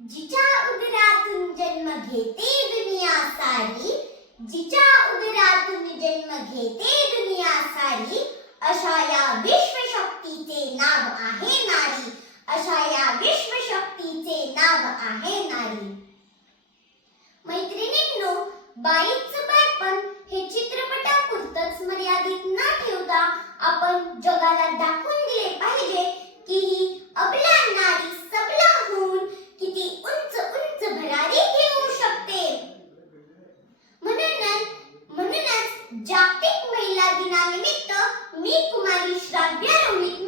जिच्या उदरातून जन्म घेते दुनिया सारी, जिच्या उदरातून जन्म घेते दुनिया सारी, अशा या विश्वशक्तीचे नाव आहे नारी, अशा या विश्वशक्तीचे नाव आहे नारी. मैत्रिणींनो, बाईचं बालपण हे चित्रपटापुरतच मर्यादित न ठेवता आपण जगाला दाखवून दिले पाहिजे की ही अबला नारी सबला होऊन किती उंच उंच भरारी घेऊ शकते. म्हणूनच जागतिक महिला दिनानिमित्त मी कुमारी श्राव्या रोहित